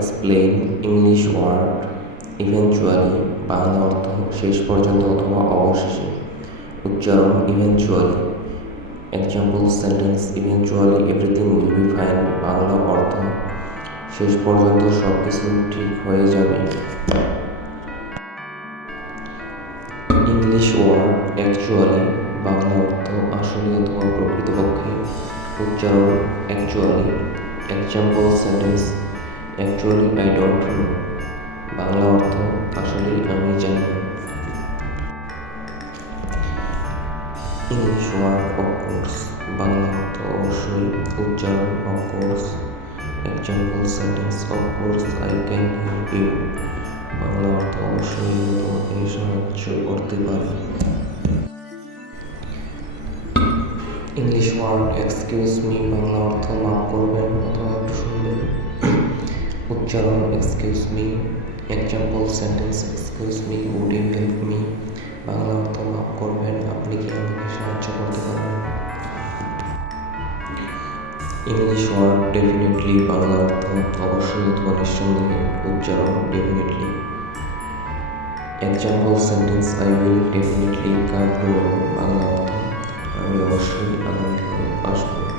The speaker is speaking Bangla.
এক্সপ্লেইন ইংলিশ ওয়ার্ড ইভেনচুয়ালি, বাংলা অর্থ শেষ পর্যন্ত অথবা অবশেষে। উচ্চারণ eventually. Example sentence eventually everything will be fine, বাংলা অর্থ শেষ পর্যন্ত সব কিছু ঠিক হয়ে যাবে। ইংলিশ ওয়ার্ড অ্যাকচুয়ালি, বাংলা অর্থ আসলে অথবা প্রকৃতপক্ষে। উচ্চারণ actually. Example sentence actually I don't know, Bangla অর্থ আসলে আমি জানি না। ইংলিশ ওয়ার্ড অফকোর্স, বাংলা অর্থ অবশ্যই। উচ্চারণ of course. Example sentence of course I can help you, বাংলা অর্থ অবশ্যই আমি তোমাকে সাহায্য করতে পারি। ইংলিশ ওয়ার্ড এক্সকিউজ মি, বাংলা অর্থ মাফ করবেন অথবা একটু শুনবেন। উচ্চারণ excuse me. Example sentence excuse me would you help me, বাংলা অর্থ মাফ করবেন আপনি কি আমাকে সাহায্য করতে পারবেন। ইংলিশ ওয়ার্ড ডেফিনেটলি, বাংলা অর্থ অবশ্যই অথবা নিঃসন্দেহে। উচ্চারণ definitely. Example sentence I will definitely come tomorrow, বাংলা অর্থ আমি অবশ্যই আগামীকাল আসবো।